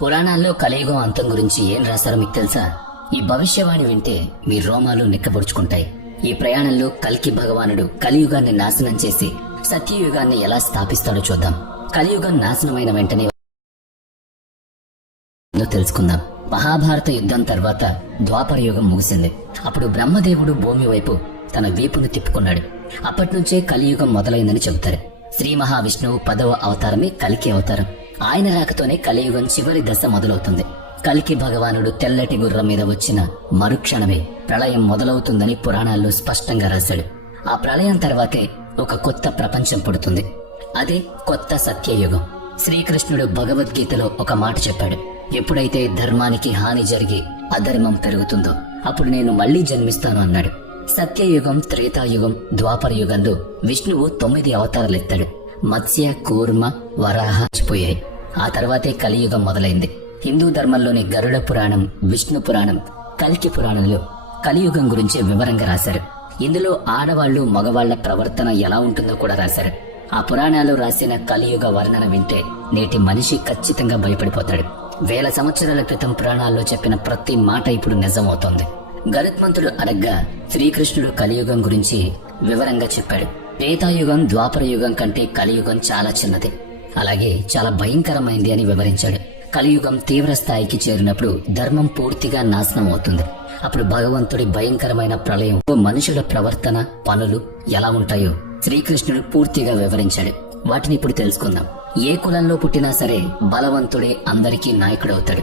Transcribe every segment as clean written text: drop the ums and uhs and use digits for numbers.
పురాణాల్లో కలియుగం అంతం గురించి ఏం రాశారో మీకు తెలుసా? ఈ భవిష్యవాణి వింటే మీ రోమాలు నిక్కబొడుచుకుంటాయి. ఈ ప్రయాణంలో కల్కి భగవానుడు కలియుగాన్ని నాశనం చేసి సత్యయుగాన్ని ఎలా స్థాపిస్తాడో చూద్దాం. కలియుగం నాశనమైన వెంటనే తెలుసుకుందాం. మహాభారత యుద్ధం తర్వాత ద్వాపర యుగం ముగిసింది. అప్పుడు బ్రహ్మదేవుడు భూమి వైపు తన వీపును తిప్పుకున్నాడు. అప్పటినుంచే కలియుగం మొదలైందని చెబుతారు. శ్రీ మహావిష్ణువు 10వ అవతారమే కల్కి అవతారం. ఆయన రాకతోనే కలియుగం చివరి దశ మొదలవుతుంది. కల్కి భగవానుడు తెల్లటి గుర్రం మీద వచ్చిన మరుక్షణమే ప్రళయం మొదలవుతుందని పురాణాల్లో స్పష్టంగా రాశాడు. ఆ ప్రళయం తర్వాతే ఒక కొత్త ప్రపంచం పుడుతుంది. అదే కొత్త సత్యయుగం. శ్రీకృష్ణుడు భగవద్గీతలో ఒక మాట చెప్పాడు. ఎప్పుడైతే ధర్మానికి హాని జరిగి అధర్మం పెరుగుతుందో అప్పుడు నేను మళ్లీ జన్మిస్తాను అన్నాడు. సత్యయుగం, త్రేతాయుగం, ద్వాపర యుగంలో విష్ణువు 9 అవతారాలెత్తాడు. మత్స్య, కూర్మ, వరాహ పోయాయి. ఆ తర్వాతే కలియుగం మొదలైంది. హిందూ ధర్మంలోని గరుడ పురాణం, విష్ణు పురాణం, కల్కి పురాణంలో కలియుగం గురించి వివరంగా రాశారు. ఇందులో ఆడవాళ్లు, మగవాళ్ల ప్రవర్తన ఎలా ఉంటుందో కూడా రాశారు. ఆ పురాణాలు రాసిన కలియుగ వర్ణన వింటే నేటి మనిషి ఖచ్చితంగా భయపడిపోతాడు. వేల సంవత్సరాల క్రితం పురాణాల్లో చెప్పిన ప్రతి మాట ఇప్పుడు నిజమవుతోంది. గరుత్మంతుడు అడగ్గా శ్రీకృష్ణుడు కలియుగం గురించి వివరంగా చెప్పాడు. త్రేతాయుగం, ద్వాపర యుగం కంటే కలియుగం చాలా చిన్నది, అలాగే చాలా భయంకరమైంది అని వివరించాడు. కలియుగం తీవ్ర స్థాయికి చేరినప్పుడు ధర్మం పూర్తిగా నాశనం అవుతుంది. అప్పుడు భగవంతుడి భయంకరమైన ప్రళయం, మనుషుల ప్రవర్తన, పనులు ఎలా ఉంటాయో శ్రీకృష్ణుడు పూర్తిగా వివరించాడు. వాటిని ఇప్పుడు తెలుసుకుందాం. ఏ కులంలో పుట్టినా సరే బలవంతుడే అందరికీ నాయకుడవుతాడు.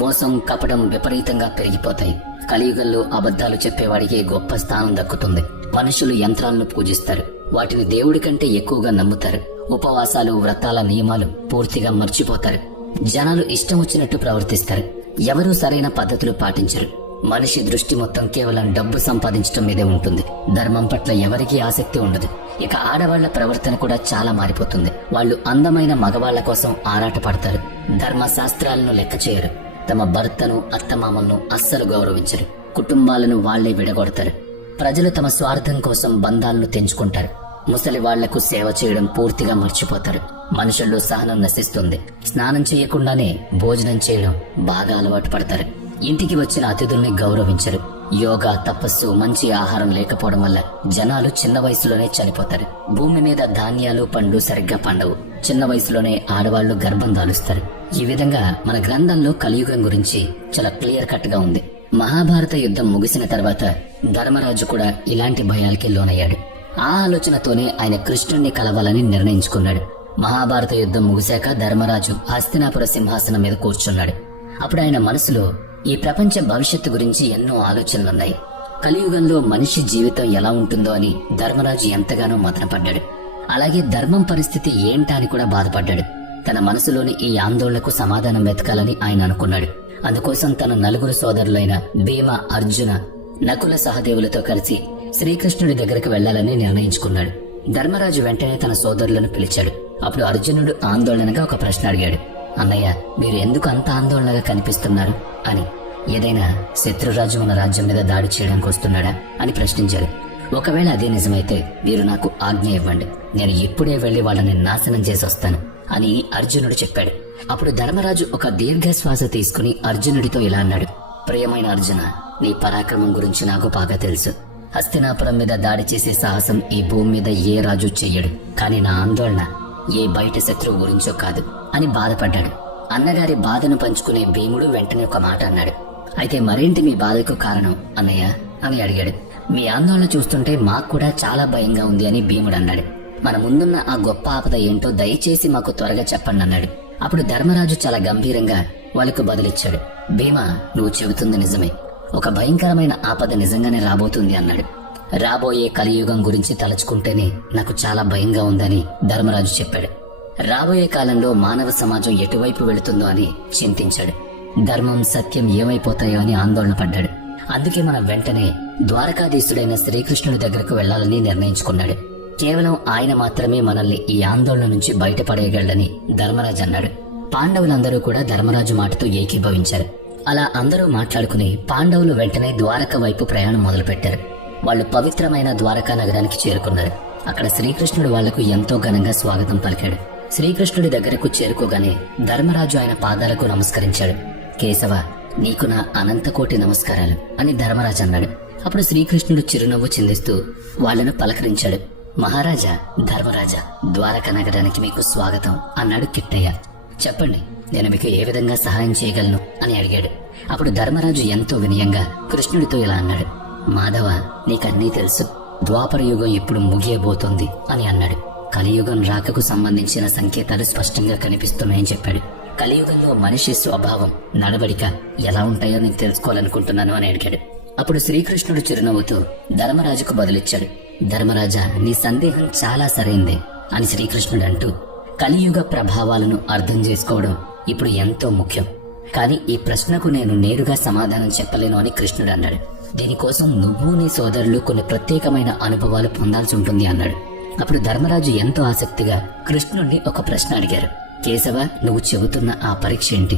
మోసం, కపటం విపరీతంగా పెరిగిపోతాయి. కలియుగంలో అబద్ధాలు చెప్పేవాడికి గొప్ప స్థానం దక్కుతుంది. మనుషులు యంత్రాలను పూజిస్తారు, వాటిని దేవుడి కంటే ఎక్కువగా నమ్ముతారు. ఉపవాసాలు, వ్రతాల నియమాలు పూర్తిగా మర్చిపోతారు. జనాలు ఇష్టం వచ్చినట్టు ప్రవర్తిస్తారు. ఎవరూ సరైన పద్ధతులు పాటించరు. మనిషి దృష్టి మొత్తం కేవలం డబ్బు సంపాదించడం మీదే ఉంటుంది. ధర్మం పట్ల ఎవరికీ ఆసక్తి ఉండదు. ఇక ఆడవాళ్ల ప్రవర్తన కూడా చాలా మారిపోతుంది. వాళ్ళు అందమైన మగవాళ్ల కోసం ఆరాటపడతారు. ధర్మ శాస్త్రాలను లెక్క చేయరు. తమ భర్తను, అత్తమామలను అస్సలు గౌరవించరు. కుటుంబాలను వాళ్లే విడగొడతారు. ప్రజలు తమ స్వార్థం కోసం బంధాలను తెంచుకుంటారు. ముసలి వాళ్లకు సేవ చేయడం పూర్తిగా మర్చిపోతారు. మనుషుల్లో సహనం నశిస్తుంది. స్నానం చేయకుండానే భోజనం చేయడం బాగా అలవాటు పడతారు. ఇంటికి వచ్చిన అతిథుల్ని గౌరవించరు. యోగా, తపస్సు, మంచి ఆహారం లేకపోవడం వల్ల జనాలు చిన్న వయసులోనే చనిపోతారు. భూమి మీద ధాన్యాలు, పండ్లు సరిగ్గా పండవు. చిన్న వయసులోనే ఆడవాళ్లు గర్భం దాలుస్తారు. ఈ విధంగా మన గ్రంథంలో కలియుగం గురించి చాలా క్లియర్ కట్ గా ఉంది. మహాభారత యుద్ధం ముగిసిన తర్వాత ధర్మరాజు కూడా ఇలాంటి భయాలకి లోనయ్యాడు. ఆ ఆలోచనతోనే ఆయన కృష్ణుణ్ణి కలవాలని నిర్ణయించుకున్నాడు. మహాభారత యుద్ధం ముగిశాక ధర్మరాజు హస్తినాపుర సింహాసనం మీద కూర్చున్నాడు. అప్పుడు ఆయన మనసులో ఈ ప్రపంచ భవిష్యత్తు గురించి ఎన్నో ఆలోచనలున్నాయి. కలియుగంలో మనిషి జీవితం ఎలా ఉంటుందో అని ధర్మరాజు ఎంతగానో మదనపడ్డాడు. అలాగే ధర్మం పరిస్థితి ఏంటా అని కూడా బాధపడ్డాడు. తన మనసులోని ఈ ఆందోళనకు సమాధానం వెతకాలని ఆయన అనుకున్నాడు. అందుకోసం తన 4 సోదరులైన భీమ, అర్జున, నకుల, సహదేవులతో కలిసి శ్రీకృష్ణుడి దగ్గరకు వెళ్లాలని నిర్ణయించుకున్నాడు. ధర్మరాజు వెంటనే తన సోదరులను పిలిచాడు. అప్పుడు అర్జునుడు ఆందోళనగా ఒక ప్రశ్న అడిగాడు. అన్నయ్య, మీరు ఎందుకు అంత ఆందోళనగా కనిపిస్తున్నారు అని. ఏదైనా శత్రురాజు మన రాజ్యం మీద దాడి చేయడానికి వస్తున్నాడా అని ప్రశ్నించాడు. ఒకవేళ అదే నిజమైతే మీరు నాకు ఆజ్ఞ ఇవ్వండి, నేను ఇప్పుడే వెళ్లి వాళ్ళని నాశనం చేసి వస్తాను అని అర్జునుడు చెప్పాడు. అప్పుడు ధర్మరాజు ఒక దీర్ఘ శ్వాస తీసుకుని అర్జునుడితో ఇలా అన్నాడు. ప్రియమైన అర్జున, నీ పరాక్రమం గురించి నాకు బాగా తెలుసు. హస్తినాపురం మీద దాడి చేసే సాహసం ఈ భూమి మీద ఏ రాజు చెయ్యడు. కానీ నా ఆందోళన ఏ బయట శత్రువు గురించో కాదు అని బాధపడ్డాడు. అన్నగారి బాధను పంచుకునే భీముడు వెంటనే ఒక మాట అన్నాడు. అయితే మరేంటి మీ బాధకు కారణం అన్నయ్య అని అడిగాడు. మీ ఆందోళన చూస్తుంటే మాకు కూడా చాలా భయంగా ఉంది అని భీముడు అన్నాడు. మన ముందున్న ఆ గొప్ప ఆపద ఏంటో దయచేసి మాకు త్వరగా చెప్పండి అన్నాడు. అప్పుడు ధర్మరాజు చాలా గంభీరంగా వాళ్ళకు బదులిచ్చాడు. భీమా, నువ్వు చెబుతుంది నిజమే. ఒక భయంకరమైన ఆపద నిజంగానే రాబోతుంది అన్నాడు. రాబోయే కలియుగం గురించి తలుచుకుంటేనే నాకు చాలా భయంగా ఉందని ధర్మరాజు చెప్పాడు. రాబోయే కాలంలో మానవ సమాజం ఎటువైపు వెళుతుందో అని చింతించాడు. ధర్మం, సత్యం ఏమైపోతాయో అని ఆందోళన పడ్డాడు. అందుకే మనం వెంటనే ద్వారకాధీశుడైన శ్రీకృష్ణుడి దగ్గరకు వెళ్లాలని నిర్ణయించుకున్నాడు. కేవలం ఆయన మాత్రమే మనల్ని ఈ ఆందోళన నుంచి బయటపడేయగలడని ధర్మరాజు అన్నాడు. పాండవులందరూ కూడా ధర్మరాజు మాటతో ఏకీభవించారు. అలా అందరూ మాట్లాడుకుని పాండవులు వెంటనే ద్వారక వైపు ప్రయాణం మొదలుపెట్టారు. వాళ్ళు పవిత్రమైన ద్వారకా నగరానికి చేరుకున్నారు. అక్కడ శ్రీకృష్ణుడు వాళ్లకు ఎంతో ఘనంగా స్వాగతం పలికాడు. శ్రీకృష్ణుడి దగ్గరకు చేరుకోగానే ధర్మరాజు ఆయన పాదాలకు నమస్కరించాడు. కేశవ, నీకు నా అనంతకోటి నమస్కారాలు అని ధర్మరాజు అన్నాడు. అప్పుడు శ్రీకృష్ణుడు చిరునవ్వు చిందిస్తూ వాళ్లను పలకరించాడు. మహారాజా, ధర్మరాజా, ద్వారక నగరానికి మీకు స్వాగతం అన్నాడు కిట్టయ్య. చెప్పండి, నేను మీకు ఏ విధంగా సహాయం చేయగలను అని అడిగాడు. అప్పుడు ధర్మరాజు ఎంతో వినయంగా కృష్ణుడితో ఇలా అన్నాడు. మాధవ, నీకన్నీ తెలుసు. ద్వాపర యుగం ఇప్పుడు ముగియబోతోంది అని అన్నాడు. కలియుగం రాకకు సంబంధించిన సంకేతాలు స్పష్టంగా కనిపిస్తున్నాయని చెప్పాడు. కలియుగంలో మనిషి స్వభావం, నడవడిక ఎలా ఉంటాయో నేను తెలుసుకోవాలనుకుంటున్నాను అని అడిగాడు. అప్పుడు శ్రీకృష్ణుడు చిరునవ్వుతూ ధర్మరాజుకు బదులిచ్చాడు. ధర్మరాజా, నీ సందేహం చాలా సరైందే అని శ్రీకృష్ణుడు అంటూ, కలియుగ ప్రభావాలను అర్థం చేసుకోవడం ఇప్పుడు ఎంతో ముఖ్యం. కానీ ఈ ప్రశ్నకు నేను నేరుగా సమాధానం చెప్పలేను అని కృష్ణుడు అన్నాడు. దీనికోసం నువ్వు నీ సోదరులు కొన్ని ప్రత్యేకమైన అనుభవాలు పొందాల్సి ఉంటుంది అన్నాడు. అప్పుడు ధర్మరాజు ఎంతో ఆసక్తిగా కృష్ణుడిని ఒక ప్రశ్న అడిగారు. కేశవ, నువ్వు చెబుతున్న ఆ పరీక్ష ఏంటి?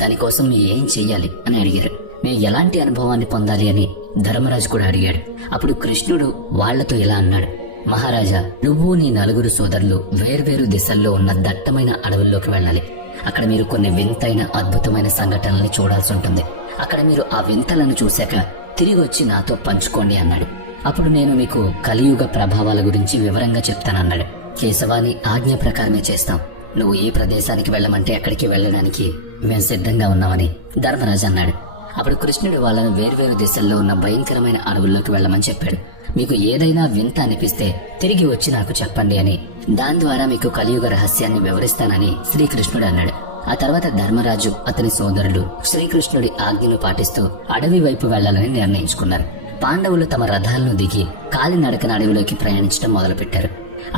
దానికోసం ఏం చెయ్యాలి అని అడిగారు. మేము ఎలాంటి అనుభవాన్ని పొందాలి అని ధర్మరాజు కూడా అడిగాడు. అప్పుడు కృష్ణుడు వాళ్లతో ఇలా అన్నాడు. మహారాజా, నువ్వు నీ నలుగురు సోదరులు వేర్వేరు దిశల్లో ఉన్న దట్టమైన అడవుల్లోకి వెళ్ళాలి. అక్కడ మీరు కొన్ని వింతైన అద్భుతమైన సంఘటనల్ని చూడాల్సి ఉంటుంది. అక్కడ మీరు ఆ వింతలను చూశాక తిరిగి వచ్చి నాతో పంచుకోండి అన్నాడు. అప్పుడు నేను మీకు కలియుగ ప్రభావాల గురించి వివరంగా చెప్తానన్నాడు. కేశవాని ఆజ్ఞ ప్రకారమే చేస్తాం. నువ్వు ఏ ప్రదేశానికి వెళ్ళమంటే అక్కడికి వెళ్ళడానికి మేము సిద్ధంగా ఉన్నామని ధర్మరాజు అన్నాడు. అప్పుడు కృష్ణుడు వాళ్ళను వేర్వేరు దిశల్లో ఉన్న భయంకరమైన అడవుల్లోకి వెళ్ళమని చెప్పాడు. మీకు ఏదైనా వింత అనిపిస్తే తిరిగి వచ్చి నాకు చెప్పండి అని, దాని ద్వారా మీకు కలియుగ రహస్యాన్ని వివరిస్తానని శ్రీకృష్ణుడు అన్నాడు. ఆ తర్వాత ధర్మరాజు, అతని సోదరులు శ్రీకృష్ణుడి ఆజ్ఞను పాటిస్తూ అడవి వైపు వెళ్లాలని నిర్ణయించుకున్నారు. పాండవులు తమ రథాలను దిగి కాలినడకన అడవిలోకి ప్రయాణించడం మొదలుపెట్టారు.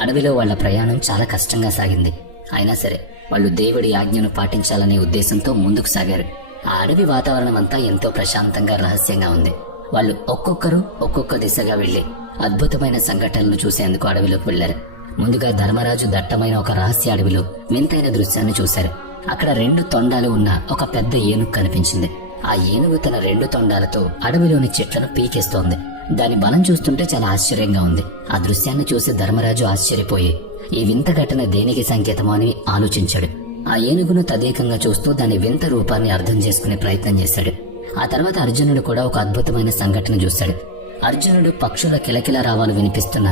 అడవిలో వాళ్ల ప్రయాణం చాలా కష్టంగా సాగింది. అయినా సరే వాళ్ళు దేవుడి ఆజ్ఞను పాటించాలనే ఉద్దేశంతో ముందుకు సాగారు. ఆ అడవి వాతావరణం అంతా ఎంతో ప్రశాంతంగా, రహస్యంగా ఉంది. వాళ్ళు ఒక్కొక్కరు ఒక్కొక్క దిశగా వెళ్లి అద్భుతమైన సంఘటనలు చూసేందుకు అడవిలోకి వెళ్లారు. ముందుగా ధర్మరాజు దట్టమైన ఒక రహస్య అడవిలో వింతైన దృశ్యాన్ని చూశారు. అక్కడ 2 తొండాలు ఉన్న ఒక పెద్ద ఏనుగు కనిపించింది. ఆ ఏనుగు తన 2 తొండాలతో అడవిలోని చెట్లను పీకేస్తోంది. దాని బలం చూస్తుంటే చాలా ఆశ్చర్యంగా ఉంది. ఆ దృశ్యాన్ని చూసి ధర్మరాజు ఆశ్చర్యపోయి ఈ వింత ఘటన దేనికి సంకేతమో అని ఆలోచించాడు. ఆ ఏనుగును తదేకంగా చూస్తూ దాని వింత రూపాన్ని అర్థం చేసుకునే ప్రయత్నం చేశాడు. ఆ తర్వాత అర్జునుడు కూడా ఒక అద్భుతమైన సంఘటన చూశాడు. అర్జునుడు పక్షుల కిలకిల రావాలు వినిపిస్తున్న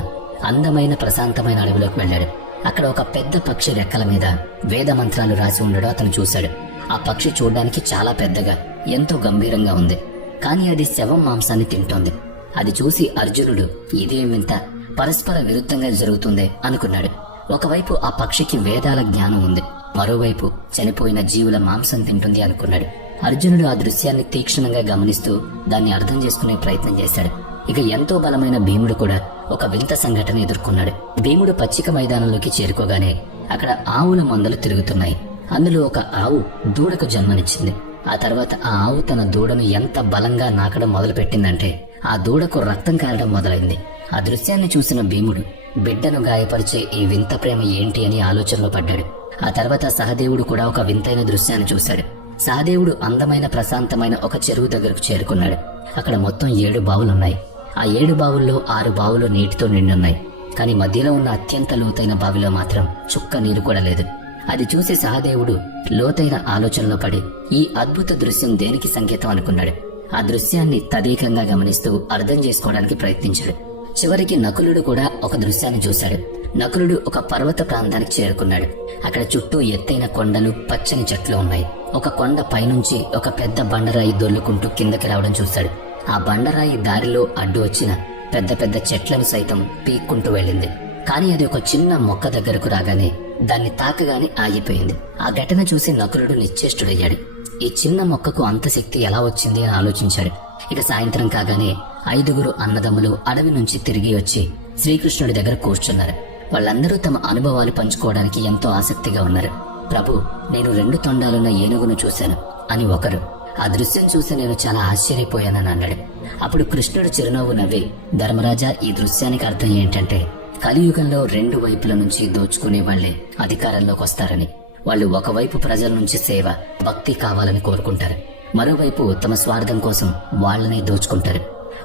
అందమైన ప్రశాంతమైన అడవిలోకి వెళ్ళాడు. అక్కడ ఒక పెద్ద పక్షి రెక్కల మీద వేద మంత్రాలు రాసి ఉండడం అతను చూశాడు. ఆ పక్షి చూడ్డానికి చాలా పెద్దగా, ఎంతో గంభీరంగా ఉంది. కానీ అది శవం మాంసాన్ని తింటోంది. అది చూసి అర్జునుడు ఇదేం వింత, పరస్పర విరుద్ధంగా జరుగుతుందే అనుకున్నాడు. ఒకవైపు ఆ పక్షికి వేదాల జ్ఞానం ఉంది, మరోవైపు చనిపోయిన జీవుల మాంసం తింటుంది అనుకున్నాడు. అర్జునుడు ఆ దృశ్యాన్ని తీక్షణంగా గమనిస్తూ దాన్ని అర్థం చేసుకునే ప్రయత్నం చేశాడు. ఇక ఎంతో బలమైన భీముడు కూడా ఒక వింత సంఘటన ఎదుర్కొన్నాడు. భీముడు పచ్చిక మైదానంలోకి చేరుకోగానే అక్కడ ఆవుల మందలు తిరుగుతున్నాయి. అందులో ఒక ఆవు దూడకు జన్మనిచ్చింది. ఆ తర్వాత ఆ ఆవు తన దూడను ఎంత బలంగా నాకడం మొదలుపెట్టిందంటే ఆ దూడకు రక్తం కారడం మొదలైంది. ఆ దృశ్యాన్ని చూసిన భీముడు బిడ్డను గాయపరిచే ఈ వింత ప్రేమ ఏంటి అని ఆలోచనలో పడ్డాడు. ఆ తర్వాత సహదేవుడు కూడా ఒక వింతైన దృశ్యాన్ని చూశాడు. సహదేవుడు అందమైన ప్రశాంతమైన ఒక చెరువు దగ్గరకు చేరుకున్నాడు. అక్కడ మొత్తం 7 బావులున్నాయి. ఆ 7 బావుల్లో 6 బావులు నీటితో నిండున్నాయి. కానీ మధ్యలో ఉన్న అత్యంత లోతైన బావిలో మాత్రం చుక్క నీరు కూడా లేదు. అది చూసి సహదేవుడు లోతైన ఆలోచనలో పడి ఈ అద్భుత దృశ్యం దేనికి సంకేతం అనుకున్నాడు. ఆ దృశ్యాన్ని తదేకంగా గమనిస్తూ అర్థం చేసుకోవడానికి ప్రయత్నించాడు. చివరికి నకులుడు కూడా ఒక దృశ్యాన్ని చూశాడు. నకులుడు ఒక పర్వత ప్రాంతానికి చేరుకున్నాడు. అక్కడ చుట్టూ ఎత్తైన కొండలు, పచ్చని చెట్లు ఉన్నాయి. ఒక కొండ పైనుంచి ఒక పెద్ద బండరాయి దొర్లుకుంటూ కిందకి రావడం చూశాడు. ఆ బండరాయి దారిలో అడ్డు వచ్చిన పెద్ద పెద్ద చెట్లను సైతం పీక్కుంటూ వెళ్ళింది. కానీ అది ఒక చిన్న మొక్క దగ్గరకు రాగానే దాన్ని తాకగానే ఆగిపోయింది. ఆ ఘటన చూసి నకులుడు నిశ్చేష్టుడయ్యాడు. ఈ చిన్న మొక్కకు అంత శక్తి ఎలా వచ్చింది అని ఆలోచించాడు. ఇక సాయంత్రం కాగానే 5గురు అన్నదమ్ములు అడవి నుంచి తిరిగి వచ్చి శ్రీకృష్ణుడి దగ్గర కూర్చున్నారు. వాళ్ళందరూ తమ అనుభవాలు పంచుకోవడానికి ఎంతో ఆసక్తిగా ఉన్నారు. ప్రభు, నేను 2 తొండాలున్న ఏనుగును చూశాను అని ఒకరు. ఆ దృశ్యం చూసి నేను చాలా ఆశ్చర్యపోయానని అన్నాడు. అప్పుడు కృష్ణుడు చిరునవ్వు నవ్వి, ధర్మరాజా, ఈ దృశ్యానికి అర్థం ఏంటంటే కలియుగంలో 2 వైపుల నుంచి దోచుకునే వాళ్లే అధికారంలోకి వస్తారని. వాళ్ళు ఒకవైపు ప్రజల నుంచి సేవ, భక్తి కావాలని కోరుకుంటారు, మరోవైపు తమ స్వార్థం కోసం వాళ్లనే దోచుకుంటారు.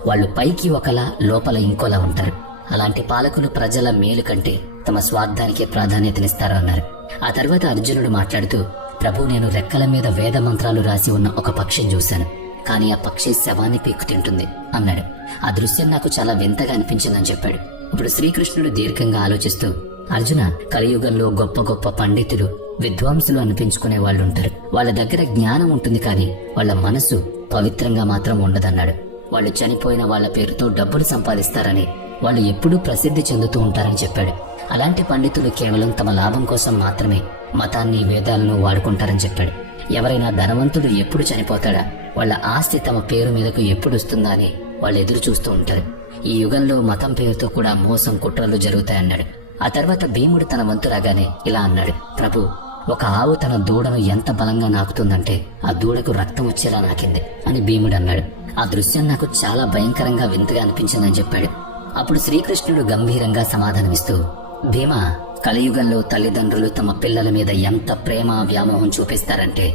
వాళ్ళు పైకి ఒకలా, లోపల ఇంకోలా ఉంటారు. అలాంటి పాలకులు ప్రజల మేలు కంటే తమ స్వార్థానికే ప్రాధాన్యతనిస్తారు అన్నారు. ఆ తర్వాత అర్జునుడు మాట్లాడుతూ, ప్రభు, నేను రెక్కల మీద వేద మంత్రాలు రాసి ఉన్న ఒక పక్షిని చూశాను, కానీ ఆ పక్షి శవాన్ని పీక్కు తింటుంది అన్నాడు. ఆ దృశ్యం నాకు చాలా వింతగా అనిపించిందని చెప్పాడు. ఇప్పుడు శ్రీకృష్ణుడు దీర్ఘంగా ఆలోచిస్తూ, అర్జున, కలియుగంలో గొప్ప గొప్ప పండితులు, విద్వాంసులు అనిపించుకునే వాళ్ళు ఉంటారు. వాళ్ళ దగ్గర జ్ఞానం ఉంటుంది, కానీ వాళ్ళ మనసు పవిత్రంగా మాత్రం ఉండదన్నాడు. వాళ్ళు చనిపోయిన వాళ్ళ పేరుతో డబ్బులు సంపాదిస్తారని, వాళ్ళు ఎప్పుడూ ప్రసిద్ధి చెందుతూ ఉంటారని చెప్పాడు. అలాంటి పండితులు కేవలం తమ లాభం కోసం మాత్రమే మతాన్ని, వేదాలను వాడుకుంటారని చెప్పాడు. ఎవరైనా ధనవంతుడు ఎప్పుడు చనిపోతాడా, వాళ్ళ ఆస్తి తమ పేరు మీదకు ఎప్పుడు వస్తుందా అని వాళ్ళు ఎదురు చూస్తూ ఉంటారు. ఈ యుగంలో మతం పేరుతో కూడా మోసం, కుట్రలు జరుగుతాయన్నాడు. ఆ తర్వాత భీముడు తన వంతు రాగానే ఇలా అన్నాడు, ప్రభు, ఒక ఆవు తన దూడను ఎంత బలంగా నాకుతుందంటే ఆ దూడకు రక్తం వచ్చేలా నాకింది అని భీముడు అన్నాడు. ఆ దృశ్యం నాకు చాలా భయంకరంగా వింతగా అనిపించిందని చెప్పాడు. అప్పుడు శ్రీకృష్ణుడు గంభీరంగా సమాధానమిస్తూ, భీమా, కలియుగంలో తల్లిదండ్రులు తమ పిల్లల మీద ఎంత ప్రేమ, వ్యామోహం చూపిస్తారంటే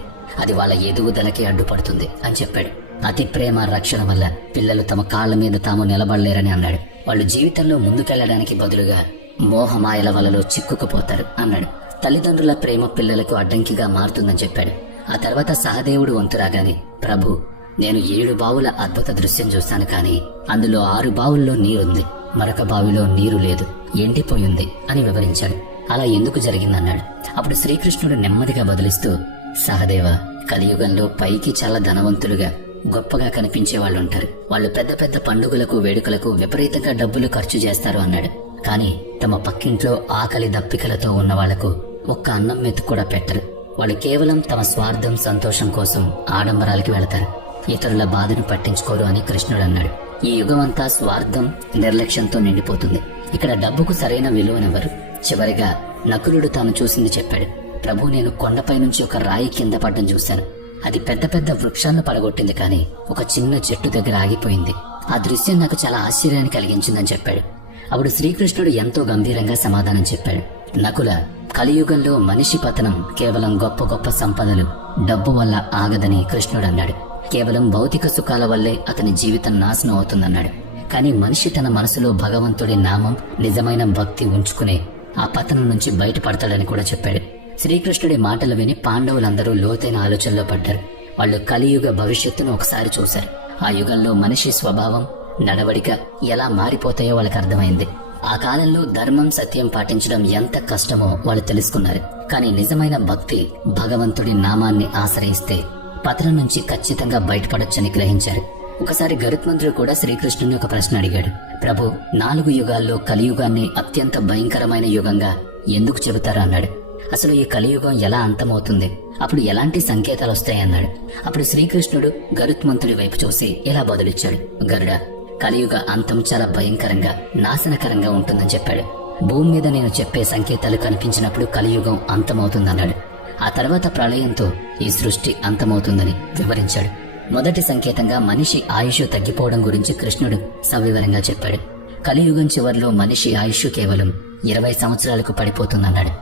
అది వాళ్ళ ఎదుగుదలకి అడ్డుపడుతుంది అని చెప్పాడు. అతి ప్రేమ, రక్షణ వల్ల పిల్లలు తమ కాళ్ల మీద తాము నిలబడలేరని అన్నాడు. వాళ్ళు జీవితంలో ముందుకెళ్లడానికి బదులుగా మోహమాయల వలలో చిక్కుకుపోతారు అన్నాడు. తల్లిదండ్రుల ప్రేమ పిల్లలకు అడ్డంకిగా మారుతుందని చెప్పాడు. ఆ తర్వాత సహదేవుడు వంతు రాగానే, ప్రభు, నేను 7 బావుల అద్భుత దృశ్యం చూశాను, కానీ అందులో 6 బావుల్లో నీరుంది, మరొక బావిలో నీరు లేదు, ఎండిపోయింది అని వివరించాడు. అలా ఎందుకు జరిగిందన్నాడు. అప్పుడు శ్రీకృష్ణుడు నెమ్మదిగా బదులిస్తూ, సహదేవ, కలియుగంలో పైకి చాలా ధనవంతులుగా, గొప్పగా కనిపించే వాళ్ళు ఉంటారు. వాళ్ళు పెద్ద పెద్ద పండుగలకు, వేడుకలకు విపరీతంగా డబ్బులు ఖర్చు చేస్తారు అన్నాడు. కానీ తమ పక్కింట్లో ఆకలి దప్పికలతో ఉన్న వాళ్లకు ఒక్క అన్నం మెతుకు కూడా పెట్టరు. వాళ్ళు కేవలం తమ స్వార్థం, సంతోషం కోసం ఆడంబరాలకి వెళతారు, ఇతరుల బాధను పట్టించుకోరు అని కృష్ణుడు అన్నాడు. ఈ యుగమంతా స్వార్థం, నిర్లక్ష్యంతో నిండిపోతుంది. ఇక్కడ డబ్బుకు సరైన విలువనెవరు. చివరిగా నకులుడు తాను చూసింది చెప్పాడు. ప్రభు, నేను కొండపై నుంచి ఒక రాయి కింద పడ్డం చూశాను. అది పెద్ద పెద్ద వృక్షాలను పడగొట్టింది, కానీ ఒక చిన్న చెట్టు దగ్గర ఆగిపోయింది. ఆ దృశ్యం నాకు చాలా ఆశ్చర్యాన్ని కలిగించిందని చెప్పాడు. అప్పుడు శ్రీకృష్ణుడు ఎంతో గంభీరంగా సమాధానం చెప్పాడు. నకుల, కలియుగంలో మనిషి పతనం కేవలం గొప్ప గొప్ప సంపదలు, డబ్బు వల్ల ఆగదని కృష్ణుడు అన్నాడు. కేవలం భౌతిక సుఖాల వల్లే అతని జీవితం నాశనం అవుతుందన్నాడు. కానీ మనిషి తన మనసులో భగవంతుడి నామం, నిజమైన భక్తి ఉంచుకునే ఆ పతనం నుంచి బయటపడతాడని కూడా చెప్పాడు. శ్రీకృష్ణుడి మాటలు విని పాండవులందరూ లోతైన ఆలోచనలో పడ్డారు. వాళ్ళు కలియుగ భవిష్యత్తును ఒకసారి చూశారు. ఆ యుగంలో మనిషి స్వభావం, నడవడిక ఎలా మారిపోతాయో వాళ్ళకి అర్థమైంది. ఆ కాలంలో ధర్మం, సత్యం పాటించడం ఎంత కష్టమో వాళ్ళు తెలుసుకున్నారు. కానీ నిజమైన భక్తి, భగవంతుడి నామాన్ని ఆశ్రయిస్తే పతనం నుంచి ఖచ్చితంగా బయటపడొచ్చని గ్రహించారు. ఒకసారి గరుత్మంతుడు కూడా శ్రీకృష్ణుని ఒక ప్రశ్న అడిగాడు. ప్రభు, 4 యుగాల్లో కలియుగాన్ని అత్యంత భయంకరమైన యుగంగా ఎందుకు చెబుతారా అన్నాడు. అసలు ఈ కలియుగం ఎలా అంతమవుతుంది, అప్పుడు ఎలాంటి సంకేతాలు వస్తాయన్నాడు. అప్పుడు శ్రీకృష్ణుడు గరుత్మంతుడి వైపు చూసి ఇలా బదులిచ్చాడు. గరుడ, కలియుగ అంతం చాలా భయంకరంగా, నాశనకరంగా ఉంటుందని చెప్పాడు. భూమి మీద నేను చెప్పే సంకేతాలు కనిపించినప్పుడు కలియుగం అంతమవుతుందన్నాడు. ఆ తర్వాత ప్రళయంతో ఈ సృష్టి అంతమవుతుందని వివరించాడు. మొదటి సంకేతంగా మనిషి ఆయుష్ తగ్గిపోవడం గురించి కృష్ణుడు సవివరంగా చెప్పాడు. కలియుగం చివర్లో మనిషి ఆయుష్ కేవలం 20 సంవత్సరాలకు పడిపోతుందన్నాడు.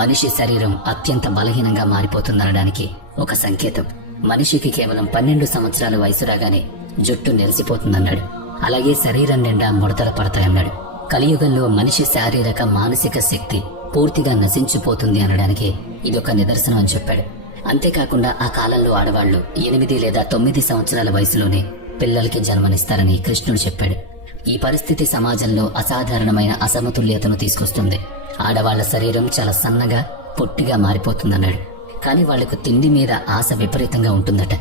మనిషి శరీరం అత్యంత బలహీనంగా మారిపోతుందనడానికి ఒక సంకేతం. మనిషికి కేవలం 12 సంవత్సరాల వయసు రాగానే జుట్టు నెరిసిపోతుందన్నాడు. అలాగే శరీరం నిండా ముడతలు పడతాయన్నాడు. కలియుగంలో మనిషి శారీరక, మానసిక శక్తి పూర్తిగా నశించిపోతుంది అనడానికి ఇదొక నిదర్శనం అని చెప్పాడు. అంతేకాకుండా ఆ కాలంలో ఆడవాళ్లు 8 లేదా 9 సంవత్సరాల వయసులోనే పిల్లలకి జన్మనిస్తారని కృష్ణుడు చెప్పాడు. ఈ పరిస్థితి సమాజంలో అసాధారణమైన అసమతుల్యతను తీసుకొస్తుంది. ఆడవాళ్ల శరీరం చాలా సన్నగా, పొట్టిగా మారిపోతుందన్నాడు. కానీ వాళ్లకు తిండి మీద ఆశ విపరీతంగా ఉంటుందట.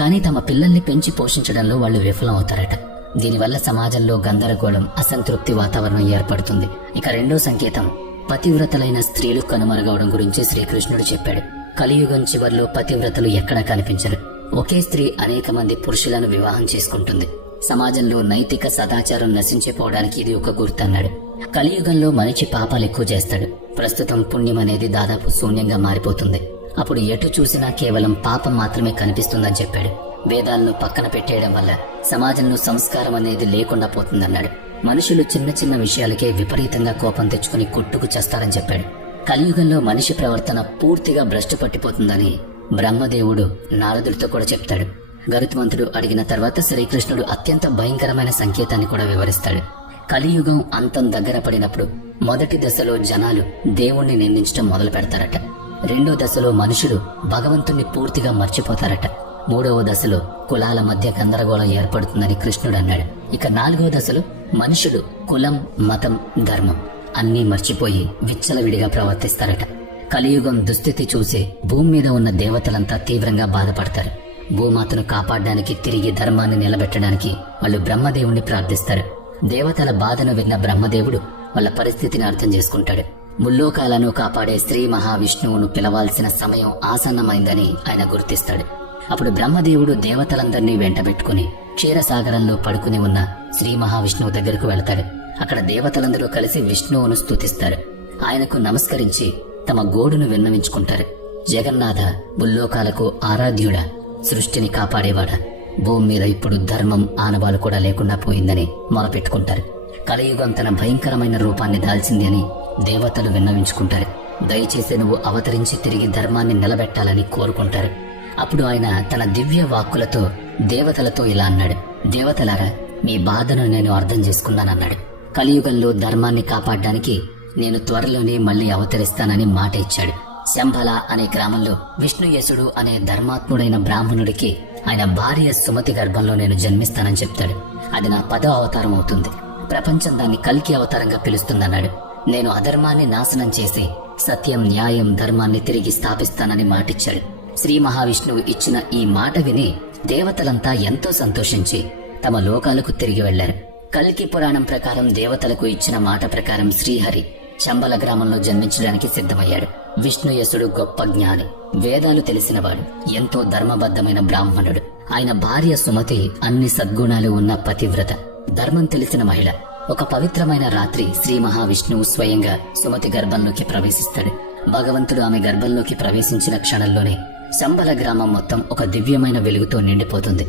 కానీ తమ పిల్లల్ని పెంచి పోషించడంలో వాళ్ళు విఫలం అవుతారట. దీనివల్ల సమాజంలో గందరగోళం, అసంతృప్తి వాతావరణం ఏర్పడుతుంది. ఇక రెండో సంకేతం, పతివ్రతలైన స్త్రీలు కనుమరుగవడం గురించి శ్రీకృష్ణుడు చెప్పాడు. కలియుగం చివర్లో పతివ్రతలు ఎక్కడా కనిపించరు. ఒకే స్త్రీ అనేక మంది పురుషులను వివాహం చేసుకుంటుంది. సమాజంలో నైతిక సదాచారం నశించిపోవడానికి ఇది ఒక గుర్తన్నాడు. కలియుగంలో మనిషి పాపాలు ఎక్కువ చేస్తాడు. ప్రస్తుతం పుణ్యం అనేది దాదాపు శూన్యంగా మారిపోతుంది. అప్పుడు ఎటు చూసినా కేవలం పాపం మాత్రమే కనిపిస్తుందని చెప్పాడు. వేదాలను పక్కన పెట్టేయడం వల్ల సమాజంలో సంస్కారం అనేది లేకుండా పోతుందన్నాడు. మనుషులు చిన్న చిన్న విషయాలకే విపరీతంగా కోపం తెచ్చుకుని కొట్టుకు చేస్తారని చెప్పాడు. కలియుగంలో మనిషి ప్రవర్తన పూర్తిగా భ్రష్టు పట్టిపోతుందని బ్రహ్మదేవుడు నారదుడితో కూడా చెప్తాడు. గరుత్మంతుడు అడిగిన తర్వాత శ్రీకృష్ణుడు అత్యంత భయంకరమైన సంకేతాన్ని కూడా వివరిస్తాడు. కలియుగం అంతం దగ్గర పడినప్పుడు మొదటి దశలో జనాలు దేవుణ్ణి నిందించడం మొదలు పెడతారట. రెండో దశలో మనుషులు భగవంతుణ్ణి పూర్తిగా మర్చిపోతారట. మూడవ దశలో కులాల మధ్య గందరగోళం ఏర్పడుతుందని కృష్ణుడు అన్నాడు. ఇక నాలుగవ దశలో మనుషులు కులం, మతం, ధర్మం అన్నీ మర్చిపోయి విచ్చలవిడిగా ప్రవర్తిస్తారట. కలియుగం దుస్థితి చూసి భూమి మీద ఉన్న దేవతలంతా తీవ్రంగా బాధపడతారు. భూమాతను కాపాడడానికి, తిరిగి ధర్మాన్ని నిలబెట్టడానికి వాళ్ళు బ్రహ్మదేవుణ్ణి ప్రార్థిస్తారు. దేవతల బాధను విన్న బ్రహ్మదేవుడు వాళ్ళ పరిస్థితిని అర్థం చేసుకుంటాడు. ముల్లోకాలను కాపాడే శ్రీ మహావిష్ణువును పిలవాల్సిన సమయం ఆసన్నమైందని ఆయన గుర్తిస్తాడు. అప్పుడు బ్రహ్మదేవుడు దేవతలందరినీ వెంటబెట్టుకుని క్షీరసాగరంలో పడుకుని ఉన్న శ్రీ మహావిష్ణువు దగ్గరకు వెళతాడు. అక్కడ దేవతలందరూ కలిసి విష్ణువును స్తుతిస్తారు. ఆయనకు నమస్కరించి తమ గోడును విన్నవించుకుంటారు. జగన్నాథ, ముల్లోకాలకు ఆరాధ్యుడా, సృష్టిని కాపాడేవాడా, భూమి మీద ఇప్పుడు ధర్మం ఆనవాలు కూడా లేకుండా పోయిందని మొరపెట్టుకుంటారు. కలియుగం తన భయంకరమైన రూపాన్ని దాల్చింది అని దేవతలు విన్నవించుకుంటారు. దయచేసి నువ్వు అవతరించి తిరిగి ధర్మాన్ని నిలబెట్టాలని కోరుకుంటారు. అప్పుడు ఆయన తన దివ్య వాక్కులతో దేవతలతో ఇలా అన్నాడు. దేవతలారా, మీ బాధను నేను అర్థం చేసుకున్నానన్నాడు. కలియుగంలో ధర్మాన్ని కాపాడడానికి నేను త్వరలోనే మళ్లీ అవతరిస్తానని మాట ఇచ్చాడు. శంభల అనే గ్రామంలో విష్ణుయేసుడు అనే ధర్మాత్ముడైన బ్రాహ్మణుడికి ఆయన భార్య సుమతి గర్భంలో నేను జన్మిస్తానని చెప్తాడు. అది నా 10వ అవతారం అవుతుంది. ప్రపంచం దాన్ని కల్కి అవతారంగా పిలుస్తుందన్నాడు. నేను అధర్మాన్ని నాశనం చేసి సత్యం, న్యాయం, ధర్మాన్ని తిరిగి స్థాపిస్తానని మాటిచ్చాడు. శ్రీ మహావిష్ణువు ఇచ్చిన ఈ మాట విని దేవతలంతా ఎంతో సంతోషించి తమ లోకాలకు తిరిగి వెళ్లారు. కల్కి పురాణం ప్రకారం దేవతలకు ఇచ్చిన మాట ప్రకారం శ్రీహరి శంబల గ్రామంలో జన్మించడానికి సిద్ధమయ్యాడు. విష్ణుయసుడు గొప్ప జ్ఞాని, వేదాలు తెలిసినవాడు, ఎంతో ధర్మబద్ధమైన బ్రాహ్మణుడు. ఆయన భార్య సుమతి అన్ని సద్గుణాలు ఉన్న పతివ్రత, ధర్మం తెలిసిన మహిళ. ఒక పవిత్రమైన రాత్రి శ్రీ మహావిష్ణువు స్వయంగా సుమతి గర్భంలోకి ప్రవేశిస్తాడు. భగవంతుడు ఆమె గర్భంలోకి ప్రవేశించిన క్షణంలోనే శంబల గ్రామం మొత్తం ఒక దివ్యమైన వెలుగుతో నిండిపోతుంది.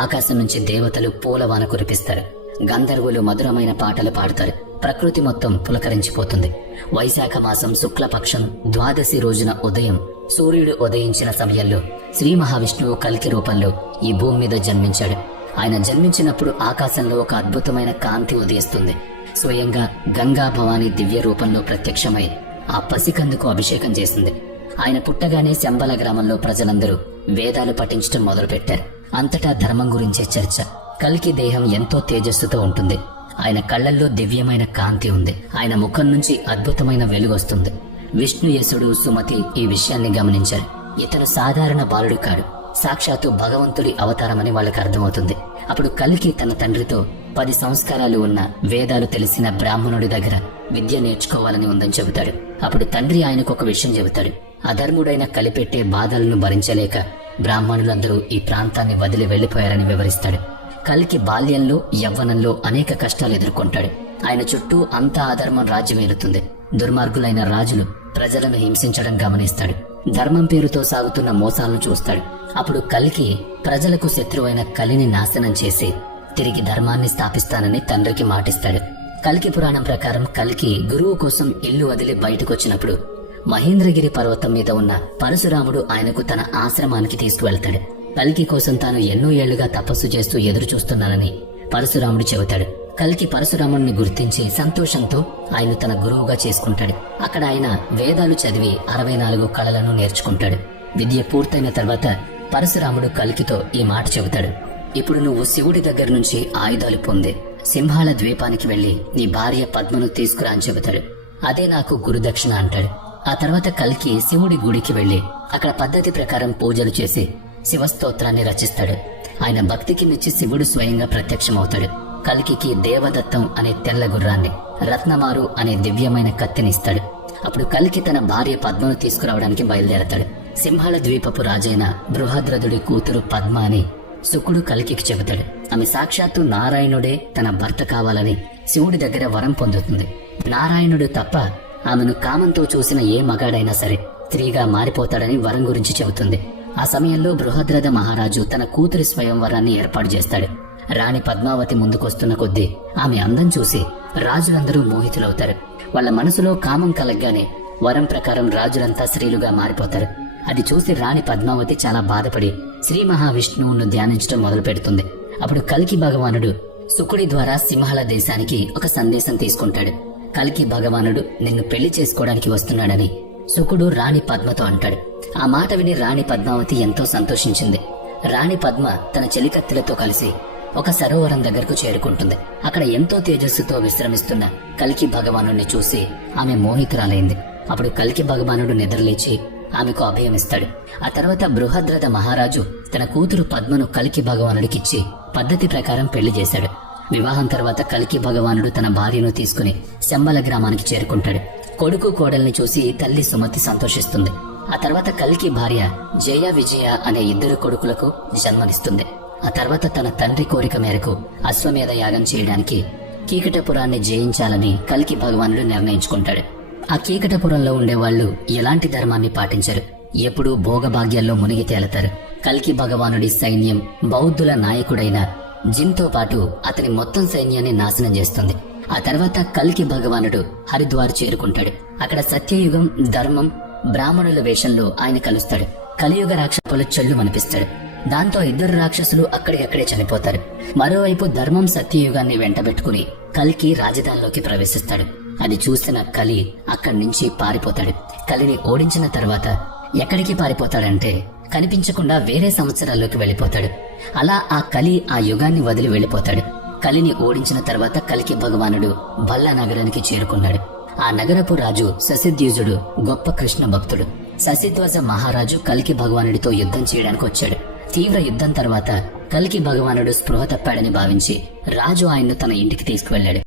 ఆకాశం నుంచి దేవతలు పూలవాన కురిపిస్తారు. గంధర్వులు మధురమైన పాటలు పాడతారు. ప్రకృతి మొత్తం పులకరించిపోతుంది. వైశాఖ మాసం శుక్లపక్షం ద్వాదశి రోజున ఉదయం సూర్యుడు ఉదయించిన సమయంలో శ్రీ మహావిష్ణువు కల్కి రూపంలో ఈ భూమి మీద జన్మించాడు. ఆయన జన్మించినప్పుడు ఆకాశంలో ఒక అద్భుతమైన కాంతి ఉదయిస్తుంది. స్వయంగా గంగా భవాని దివ్య రూపంలో ప్రత్యక్షమై ఆ పసికందుకు అభిషేకం చేసింది. ఆయన పుట్టగానే శంబల గ్రామంలో ప్రజలందరూ వేదాలు పఠించడం మొదలుపెట్టారు. అంతటా ధర్మం గురించే చర్చ. కల్కి దేహం ఎంతో తేజస్సుతో ఉంటుంది. ఆయన కళ్లల్లో దివ్యమైన కాంతి ఉంది. ఆయన ముఖం నుంచి అద్భుతమైన వెలుగొస్తుంది. విష్ణుయేసుడు, సుమతి ఈ విషయాన్ని గమనించారు. ఇతను సాధారణ బాలుడు కాడు, సాక్షాత్తు భగవంతుడి అవతారమని వాళ్ళకి అర్థమవుతుంది. అప్పుడు కల్కి తన తండ్రితో 10 సంస్కారాలు ఉన్న వేదాలు తెలిసిన బ్రాహ్మణుడి దగ్గర విద్య నేర్చుకోవాలని ఉందని చెబుతాడు. అప్పుడు తండ్రి ఆయనకు ఒక విషయం చెబుతాడు. అధర్ముడైన కలిపెట్టే బాధలను భరించలేక బ్రాహ్మణులందరూ ఈ ప్రాంతాన్ని వదిలి వెళ్లిపోయారని వివరిస్తాడు. కల్కి బాల్యంలో, యవ్వనంలో అనేక కష్టాలు ఎదుర్కొంటాడు. ఆయన చుట్టూ అంతా అధర్మం రాజ్యమేలుతుంది. దుర్మార్గులైన రాజులు ప్రజలను హింసించడం గమనిస్తాడు. ధర్మం పేరుతో సాగుతున్న మోసాలను చూస్తాడు. అప్పుడు కల్కి ప్రజలకు శత్రువైన కలిని నాశనం చేసి తిరిగి ధర్మాన్ని స్థాపిస్తానని తండ్రికి మాటిస్తాడు. కల్కి పురాణం ప్రకారం కల్కి గురువు కోసం ఇల్లు వదిలి బయటకొచ్చినప్పుడు మహేంద్రగిరి పర్వతం మీద ఉన్న పరశురాముడు ఆయనకు తన ఆశ్రమానికి తీసుకువెళ్తాడు. కల్కి కోసం తాను ఎన్నో ఏళ్లుగా తపస్సు చేస్తూ ఎదురు చూస్తున్నానని పరశురాముడు చెబుతాడు. కల్కి పరశురాముడిని గుర్తించి సంతోషంతో ఆయన తన గురువుగా చేసుకుంటాడు. అక్కడ ఆయన వేదాలు చదివి 64 కళలను నేర్చుకుంటాడు. విద్య పూర్తయిన తర్వాత పరశురాముడు కల్కితో ఈ మాట చెబుతాడు. ఇప్పుడు నువ్వు శివుడి దగ్గర నుంచి ఆయుధాలు పొంది సింహాల ద్వీపానికి వెళ్లి నీ భార్య పద్మను తీసుకురా అని చెబుతాడు. అదే నాకు గురుదక్షిణ అంటాడు. ఆ తర్వాత కల్కి శివుడి గుడికి వెళ్లి అక్కడ పద్ధతి ప్రకారం పూజలు చేసి శివస్తోత్రాన్ని రచిస్తాడు. ఆయన భక్తికి మెచ్చి శివుడు స్వయంగా ప్రత్యక్షమవుతాడు. కల్కికి దేవదత్తం అనే తెల్ల గుర్రాన్ని, రత్నమారు అనే దివ్యమైన కత్తినిస్తాడు. అప్పుడు కల్కి తన భార్య పద్మను తీసుకురావడానికి బయలుదేరతాడు. సింహాల ద్వీపపు రాజైన బృహద్రథుడి కూతురు పద్మ అని శుకుడు కల్కికి చెబుతాడు. ఆమె సాక్షాత్తు నారాయణుడే తన భర్త కావాలని శివుడి దగ్గర వరం పొందుతుంది. నారాయణుడు తప్ప ఆమెను కామంతో చూసిన ఏ మగాడైనా సరే స్త్రీగా మారిపోతాడని వరం గురించి చెబుతుంది. ఆ సమయంలో బృహద్రథ మహారాజు తన కూతురి స్వయంవరాన్ని ఏర్పాటు చేస్తాడు. రాణి పద్మావతి ముందుకొస్తున్న కొద్దీ ఆమె అందం చూసి రాజులందరూ మోహితులవుతారు. వాళ్ళ మనసులో కామం కలగ్గానే వరం ప్రకారం రాజులంతా స్త్రీలుగా మారిపోతారు. అది చూసి రాణి పద్మావతి చాలా బాధపడి శ్రీ మహావిష్ణువును ధ్యానించడం మొదలు పెడుతుంది. అప్పుడు కల్కి భగవానుడు శుకుడి ద్వారా సింహళ దేశానికి ఒక సందేశం తీసుకుంటాడు. కల్కి భగవానుడు నిన్ను పెళ్లి చేసుకోవడానికి వస్తున్నాడని శుకుడు రాణి పద్మతో అంటాడు. ఆ మాట విని రాణి పద్మావతి ఎంతో సంతోషించింది. రాణి పద్మ తన చెలికత్తెలతో కలిసి ఒక సరోవరం దగ్గరకు చేరుకుంటుంది. అక్కడ ఎంతో తేజస్సుతో విశ్రమిస్తున్న కల్కి భగవానుడిని చూసి ఆమె మోహితురాలైంది. అప్పుడు కల్కి భగవానుడు నిద్రలేచి ఆమెకు అభయమిస్తాడు. ఆ తర్వాత బృహద్రథ మహారాజు తన కూతురు పద్మను కల్కి భగవానుడికిచ్చి పద్ధతి ప్రకారం పెళ్లి చేశాడు. వివాహం తర్వాత కల్కి భగవానుడు తన భార్యను తీసుకుని శంబల గ్రామానికి చేరుకుంటాడు. కొడుకు కోడల్ని చూసి తల్లి సుమతి సంతోషిస్తుంది. ఆ తర్వాత కల్కి భార్య జయ విజయ అనే 2 కొడుకులకు జన్మనిస్తుంది. ఆ తర్వాత తన తండ్రి కోరిక మేరకు అశ్వమేధ యాగం చేయడానికి కీకటపురాన్ని జయించాలని కల్కి భగవానుడు నిర్ణయించుకుంటాడు. ఆ కీకటపురంలో ఉండేవాళ్లు ఎలాంటి ధర్మాన్ని పాటించరు. ఎప్పుడూ భోగభాగ్యాల్లో మునిగి తేలతారు. కల్కి భగవానుడి సైన్యం బౌద్ధుల నాయకుడైన జిన్తో పాటు అతని మొత్తం సైన్యాన్ని నాశనం చేస్తుంది. ఆ తర్వాత కల్కి భగవానుడు హరిద్వార్ చేరుకుంటాడు. అక్కడ సత్యయుగం, ధర్మం, బ్రాహ్మణుల వేషంలో ఆయన కలుస్తాడు. కలియుగ రాక్షసుల చెల్లు మనిపిస్తాడు. దాంతో 2 రాక్షసులు అక్కడికక్కడే చనిపోతారు. మరోవైపు ధర్మం సత్యయుగాన్ని వెంటబెట్టుకుని కల్కి రాజధానిలోకి ప్రవేశిస్తాడు. అది చూసిన కలి అక్కడి నుంచి పారిపోతాడు. కలిని ఓడించిన తర్వాత ఎక్కడికి పారిపోతాడంటే కనిపించకుండా వేరే సంవత్సరాల్లోకి వెళ్లిపోతాడు. అలా ఆ కలి ఆ యుగాన్ని వదిలి వెళ్లిపోతాడు. కలిని ఓడించిన తర్వాత కల్కి భగవానుడు భల్ల నగరానికి చేరుకున్నాడు. ఆ నగరపు రాజు శశిద్యుజుడు గొప్ప కృష్ణ భక్తుడు. శశిధ్వజ మహారాజు కల్కి భగవానుడితో యుద్ధం చేయడానికి వచ్చాడు. తీవ్ర యుద్ధం తర్వాత కల్కి భగవానుడు స్పృహ తప్పాడని భావించి రాజు ఆయన్ను తన ఇంటికి తీసుకువెళ్లాడు.